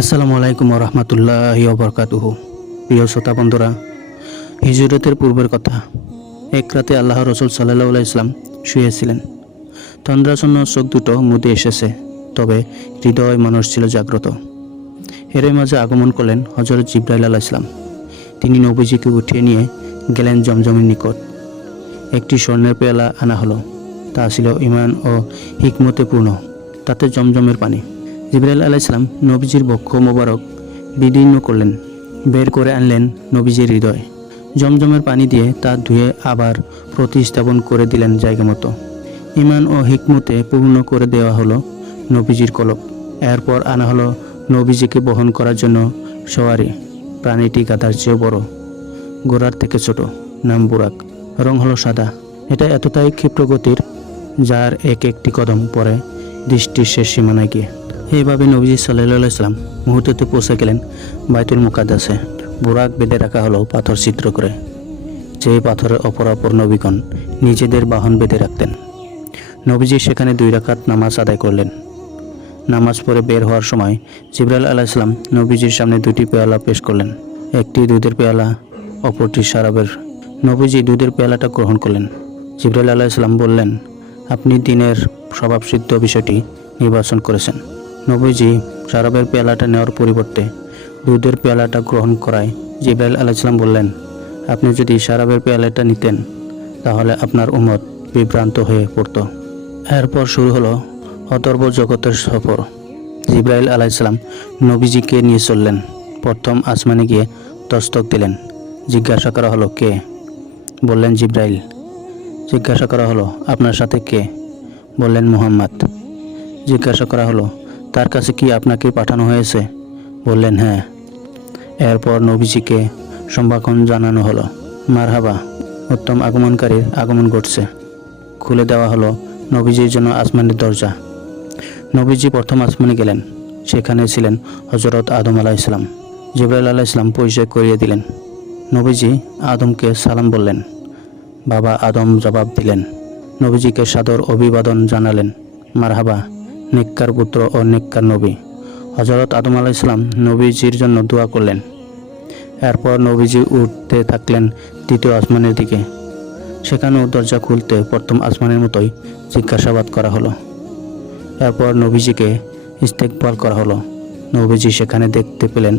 আসসালামু আলাইকুম রহমতুল্লাহি ওবরকাতুহু। প্রিয় শ্রোতা বন্ধুরা, হিজরতের পূর্বের কথা। এক রাতে আল্লাহ রসুল সাল্লাল্লাহু আলাইহি ইসলাম শুয়েছিলেন। তন্দ্রাচ্ছন্ন চোখ দুটো মুদে এসেছে, তবে হৃদয় মানুষ ছিল জাগ্রত। এরই মাঝে আগমন করলেন হযরত জিবরাইল আলাইহিস সালাম। তিনি নবীজিকে উঠিয়ে নিয়ে গেলেন জমজমের নিকট। একটি স্বর্ণের পেয়ালা আনা হলো। তা ছিল ঈমান ও হিকমতে পূর্ণ, তাতে জমজমের পানি। জিবরাইল আলাইহিস সালাম নবীজির বক্ষ মোবারক বিদীর্ণ করলেন, বের করে আনলেন নবীজির হৃদয়। জমজমের পানি দিয়ে তা ধুয়ে আবার প্রতিস্থাপন করে দিলেন জায়গা মতো। ঈমান ও হিকমতে পূর্ণ করে দেওয়া হলো নবীজির কলব। এরপর আনা হলো নবীজিকে বহন করার জন্য সওয়ারি। প্রাণীটি গাধার চেয়েও বড়, ঘোড়ার থেকে ছোট, নাম বুরাক। রং হলো সাদা। এটা এতটাই ক্ষিপ্র গতির, যার এক একটি কদম পরে দৃষ্টির শেষ সীমানায় গিয়ে। এইভাবে নবীজি সাল্লাল্লাহু আলাইহি সাল্লাম মুহূর্তে পৌঁছে গেলেন বাইতুল মুকাদ্দাসে। বুরাক বেঁধে রাখা হলো পাথর চিত্র করে, যে পাথরের অপরাপর নবীগণ নিজেদের বাহন বেঁধে রাখতেন। নবীজি সেখানে 2 রাকাত নামাজ আদায় করলেন। নামাজ পড়ে বের হওয়ার সময় জিবরাইল আলাইহিস সালাম নবীজির সামনে 2টি পেয়ালা পেশ করলেন। একটি দুধের পেয়ালা, অপরটি শরাবের। নবীজি দুধের পেয়ালাটা গ্রহণ করলেন। জিবরাইল আলাইহিস সালাম বললেন, আপনি দিনের স্বভাবসিদ্ধ বিষয়টি নির্বাচন করেছেন। নবীজি শরাবের পেয়ালাটা নেওয়ার পরিবর্তে দুধের পেয়ালাটা গ্রহণ করায় জিবরাইল আলাইহিস সালাম বললেন, আপনি যদি শরাবের পেয়ালাটা নিতেন তাহলে আপনার উম্মত বিভ্রান্ত হয়ে পড়ত। এরপর শুরু হলো অতর্ব জগতের সফর। জিবরাইল আলাইহিস সালাম নবীজিকে নিয়ে চললেন। প্রথম আসমানে গিয়ে দস্তক দিলেন। জিজ্ঞাসা করা হলো, কে? বললেন, জিবরাইল। জিজ্ঞাসা করা হলো, আপনার সাথে কে? বললেন, মুহাম্মদ। জিজ্ঞাসা করা হলো, তার কাছে কি আপনাকে পাঠানো হয়েছে? বললেন, হ্যাঁ। এরপর নবীজিকে সম্ভাষণ জানানো হলো, মারহাবা, উত্তম আগমনকারীর আগমন ঘটছে। খুলে দেওয়া হলো নবীজির জন্য আসমানের দরজা। নবীজি প্রথম আসমানে গেলেন। সেখানে ছিলেন হযরত আদম আলাইহিস সালাম। জিবরাইল আলাইহিস সালাম পরিচয় করিয়ে দিলেন। নবীজি আদমকে সালাম বললেন। বাবা আদম জবাব দিলেন। নবীজিকে সাদর অভিবাদন জানালেন, মারহাবা, নেককার পুত্র ও নেককার নবী। হযরত আদম আলাইহিস সালাম নবীজির জন্য দোয়া করলেন। এরপর নবীজি উঠতে থাকলেন দ্বিতীয় আসমানের দিকে। সেখানেও দরজা খুলতে প্রথম আসমানের মতোই জিজ্ঞাসাবাদ করা হলো। এরপর নবীজিকে ইস্তেকবাল করা হলো। নবীজি সেখানে দেখতে পেলেন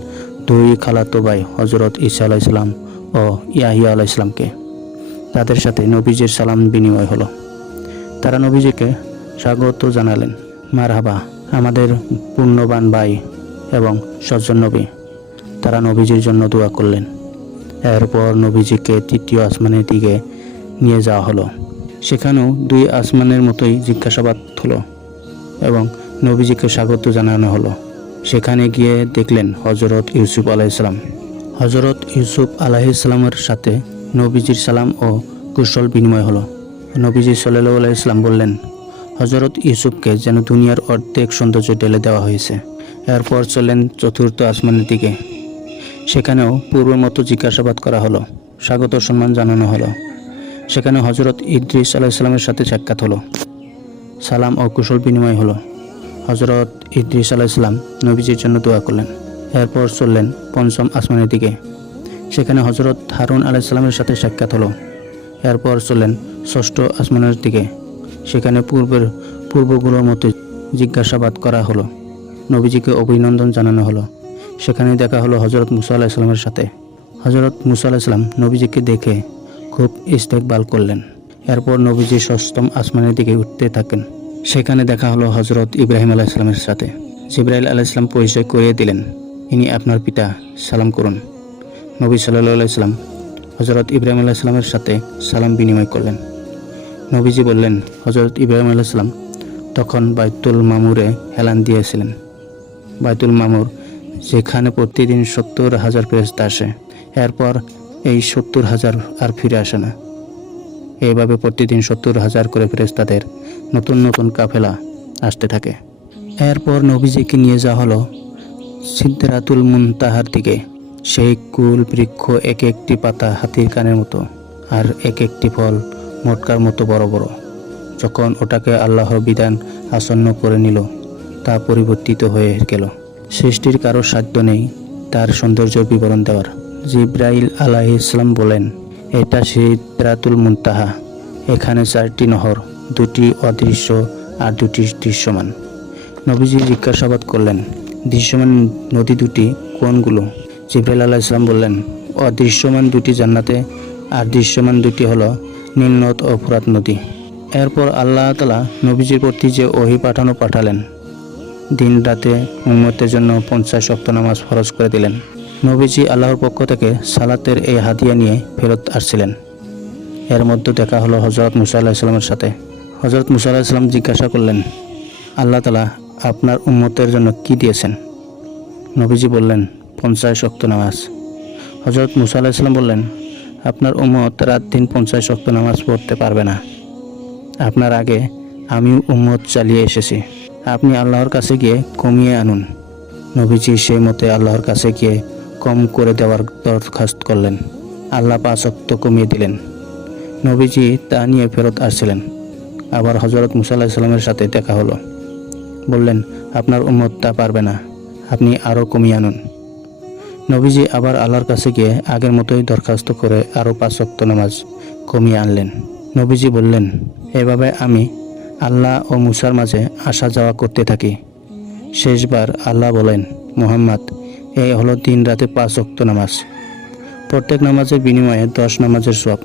2 খালাতো ভাই হযরত ঈসা আলাইহিস সালাম ও ইয়াহিয়া আলাইহিস সালামকে। তাদের সাথে নবীজির সালাম বিনিময় হলো। তারা নবীজিকে স্বাগত জানালেন, মারহাবা, আমাদের পুণ্যবান ভাই এবং সজ্জন নবী। তারা নবীজির জন্য দোয়া করলেন। এরপর নবীজিকে তৃতীয় আসমানের দিকে নিয়ে যাওয়া হলো। সেখানেও 2 আসমানের মতোই জিজ্ঞাসাবাদ হলো এবং নবীজিকে স্বাগত জানানো হলো। সেখানে গিয়ে দেখলেন হযরত ইউসুফ আলাইহিস সালাম। হযরত ইউসুফ আলাইহিস সালামের সাথে নবীজির সালাম ও কুশল বিনিময় হলো। নবীজি সাল্লাল্লাহু আলাইহি সাল্লাম বললেন, হযরত ইউসুফকে যেন দুনিয়ার অর্ধেক সৌন্দর্য ঢেলে দেওয়া হয়েছে। এরপর চললেন চতুর্থ আসমানের দিকে। সেখানেও পূর্বের মতো জিজ্ঞাসাবাদ করা হলো, স্বাগত সম্মান জানানো হলো। সেখানে হযরত ইদ্রিস আলাইহিস সালামের সাথে সাক্ষাৎ হলো। সালাম ও কুশল বিনিময় হলো। হযরত ইদ্রিস আলাইহিস সালাম নবীজির জন্য দোয়া করলেন। এরপর চললেন পঞ্চম আসমানের দিকে। সেখানে হযরত হারুন আলাইহিস সালামের সাথে সাক্ষাৎ হলো। এরপর চললেন ষষ্ঠ আসমানের দিকে। সেখানে পূর্বগুলোর মতো জিজ্ঞাসাবাদ করা হলো। নবীজিকে অভিনন্দন জানানো হলো। সেখানে দেখা হলো হযরত মুসা আলাইহিস সালামের সাথে। হযরত মুসা আলাইহিস সালাম নবীজিকে দেখে খুব ইস্তেকবাল করলেন। এরপর নবীজি ষষ্ঠম আসমানের দিকে উঠতে থাকেন। সেখানে দেখা হলো হযরত ইব্রাহিম আলাইহিস সালামের সাথে। জিবরাইল আলাইহিস সালাম পরিচয় করিয়ে দিলেন, ইনি আপনার পিতা, সালাম করুন। নবী সাল্লাল্লাহু আলাইহি সাল্লাম হযরত ইব্রাহিম আলাইহিস সালামের সাথে সালাম বিনিময় করলেন। নবীজি বললেন, হযরত ইব্রাহিম আলাইহিস সালাম তখন বাইতুল মামুরে হেলান দিয়েছিলেন। বাইতুল মামুর, যেখানে প্রতিদিন 70,000 ফেরেশতা আসে। এরপর এই 70,000 আর ফিরে আসে না। এইভাবে প্রতিদিন 70,000 করে ফেরেশতাদের নতুন নতুন কাফেলা আসতে থাকে। এরপর নবীজিকে নিয়ে যাওয়া হলো সিদরাতুল মুনতাহার দিকে। সেই কুল বৃক্ষ, এক একটি পাতা হাতির কানের মতো আর এক একটি ফল মটকার মতো বড় বড়। যখন ওটাকে আল্লাহর বিধান আসন্ন করে নিল, তা পরিবর্তিত হয়ে গেল। সৃষ্টির কারো সাধ্য নেই তার সৌন্দর্যের বিবরণ দেওয়ার। জিব্রাইল আলাইহিস সালাম বলেন, এটা সিদরাতুল মুনতাহা। এখানে 4টি নহর, 2টি অদৃশ্য আর 2টি দৃশ্যমান। নবীজি জিজ্ঞাসাবাদ করলেন, দৃশ্যমান নদী 2টি কোনগুলো? জিব্রাইল আলাইহিস সালাম বললেন, অদৃশ্যমান 2টি জান্নাতে আর দৃশ্যমান 2টি হলো নীল নদ ও ফুরাত নদী। এরপর আল্লাহ তাআলা নবীজির প্রতি যে ওহী পাঠালেন, দিন রাতে উম্মতের জন্য 50 ওয়াক্ত নামাজ ফরজ করে দিলেন। নবীজি আল্লাহর পক্ষ থেকে সালাতের এই হাদিয়া নিয়ে ফেরত আসছিলেন। এর মধ্যে দেখা হলো হযরত মুসা আলাইহিস সালামের সাথে। হযরত মুসা আলাইহিস সালাম জিজ্ঞাসা করলেন, আল্লাহ তাআলা আপনার উম্মতের জন্য কি দিয়েছেন? নবীজি বললেন, 50 ওয়াক্ত নামাজ। হযরত মুসা আলাইহিস সালাম বললেন, আপনার উম্মত রাত দিন 50 ওয়াক্ত নামাজ পড়তে পারবে না। আপনার আগে আমিও উম্মত চালিয়ে এসেছি। আপনি আল্লাহর কাছে গিয়ে কমিয়ে আনুন। নবীজি সেই মতে আল্লাহর কাছে গিয়ে কম করে দেওয়ার দরখাস্ত করলেন। আল্লাহ 5 ওয়াক্ত কমিয়ে দিলেন। নবীজি তা নিয়ে ফেরত আসছিলেন। আবার হযরত মুসা আলাইহিস সালামের সাথে দেখা হলো। বললেন, আপনার উম্মত তা পারবে না, আপনি আরও কমিয়ে আনুন। নবীজি আবার আল্লাহর কাছে গিয়ে আগের মতোই দরখাস্ত করে আরও 5 ওয়াক্ত নামাজ কমিয়ে আনলেন। নবীজি বললেন, এভাবে আমি আল্লাহ ও মুসার মাঝে আসা যাওয়া করতে থাকি। শেষবার আল্লাহ বলেন, মুহাম্মদ, এই হলো দিন রাতে 5 ওয়াক্ত নামাজ, প্রত্যেক নামাজের বিনিময়ে 10 নামাজের সওয়াব।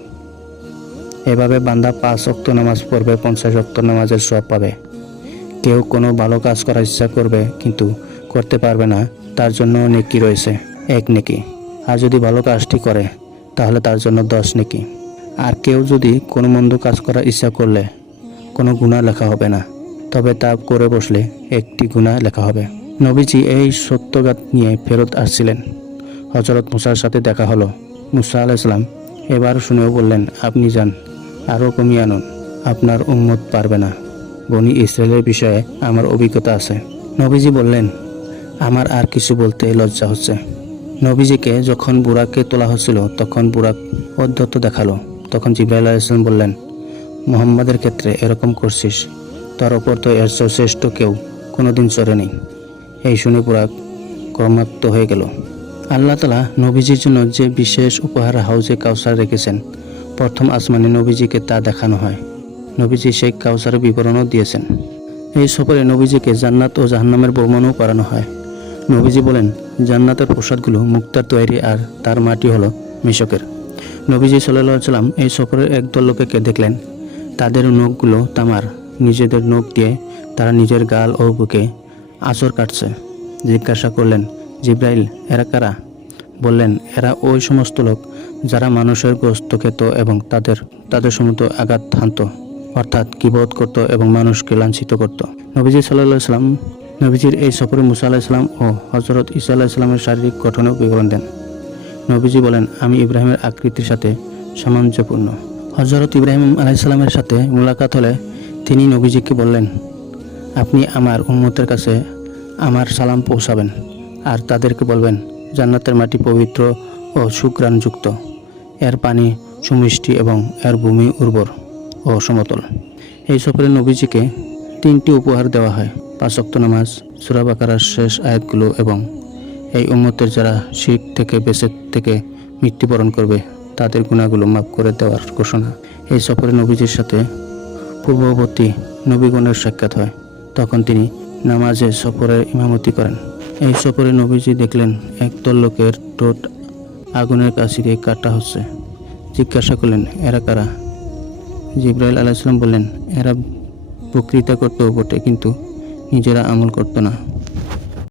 এভাবে বান্দা 5 ওয়াক্ত নামাজ পড়বে, 50 ওয়াক্ত নামাজের সওয়াব পাবে। কেউ কোনো ভালো কাজ করার ইচ্ছা করবে কিন্তু করতে পারবে না, তার জন্য নেকি রয়েছে, 1 নেকি। আর যদি ভালো কাজটি করে তাহলে তার জন্য 10 নেকি। আর কেউ যদি কোনো মন্দ কাজ করার ইচ্ছা করলে কোনো গুনাহ লেখা হবে না, তবে তা করে বসলে 1টি গুনাহ লেখা হবে। নবীজি এই সত্যঘাত নিয়ে ফেরত আসছিলেন। হযরত মুসার সাথে দেখা হলো। মুসা আলাইহিস সালাম এবার শুনেও বললেন, আপনি যান, আরও কমিয়ে আনুন, আপনার উম্মত পারবে না। বনি ইসরায়েলের বিষয়ে আমার অভিজ্ঞতা আছে। নবীজি বললেন, আমার আর কিছু বলতে লজ্জা হচ্ছে। নবীজিকে যখন বুরাকে তোলা হচ্ছিল তখন বুরাক অদ্যত দেখালো। তখন জিবরাইল আলাইহিস সালাম বললেন, মুহাম্মাদের ক্ষেত্রে এরকম করছিস, তার ওপর তো এর চেয়ে শ্রেষ্ঠ কেউ কোনোদিন চড়েনি। এই শুনে বুরাক ক্রমাত্ম হয়ে গেল। আল্লাহ তাআলা নবীজির জন্য যে বিশেষ উপহার হাউজে কাউসার রেখেছেন, প্রথম আসমানে নবীজিকে তা দেখানো হয়। নবীজি সেই কাউসারের বিবরণও দিয়েছেন। এই সফরে নবীজিকে জান্নাত ও জাহান্নামের বর্ণনাও করানো হয়। নবীজি বলেন, জান্নাতের প্রসাদগুলো মুক্তার তৈরি আর তার মাটি হলো মিশকের। নবীজি সাল্লাল্লাহু আলাইহি সাল্লাম এই সফরের একদল লোককে দেখলেন। তাদের নখগুলো তামার, নিজেদের নখ দিয়ে তারা নিজের গাল ও বুকে আঁচড় কাটছে। জিজ্ঞাসা করলেন, জিব্রাইল, এরা কারা? বললেন, এরা ওই সমস্ত লোক যারা মানুষের গোশত খেত এবং তাদের সমুদ্র আঘাত হানত, অর্থাৎ গীবত করত এবং মানুষকে লাঞ্ছিত করত। নবীজি সাল্লাল্লাহু আলাইহি সাল্লাম নবীজির এই সফরে মুসা আলাইহিস সালাম ও হযরত ঈসা আলাইহিস সালামের শারীরিক গঠনের বিবরণ দেন। নবীজি বলেন, আমি ইব্রাহিমের আকৃতির সাথে সামঞ্জস্যপূর্ণ। হযরত ইব্রাহিম আলাইহিস সালামের সাথে মুলাকাত হলে তিনি নবীজিকে বললেন, আপনি আমার উম্মতের কাছে আমার সালাম পৌঁছাবেন আর তাদেরকে বলবেন, জান্নাতের মাটি পবিত্র ও সুঘ্রাণযুক্ত, এর পানি সুমিষ্টি এবং এর ভূমি উর্বর ও সমতল। এই সফরে নবীজিকে 3টি উপহার দেওয়া হয়, 5 ওয়াক্ত নামাজ, সূরা বাকারার শেষ আয়াতগুলো এবং এই উম্মতের যারা শিরক থেকে বেঁচে থেকে মৃত্যুবরণ করবে তাদের গুনাহগুলো মাফ করে দেওয়ার ঘোষণা। এই সফরে নবীজির সাথে পূর্ববর্তী নবীগণের সাক্ষাৎ হয়। তখন তিনি নামাজে সফরের ইমামতি করেন। এই সফরে নবীজি দেখলেন একদল লোকের ঠোঁট আগুনের কাছি দিয়ে কাটা হচ্ছে। জিজ্ঞাসা করলেন, এরা কারা? জিবরাইল আলাইহিস সালাম বললেন, এরা বক্তৃতা করতেও বটে কিন্তু নিজেরা আমল করত না।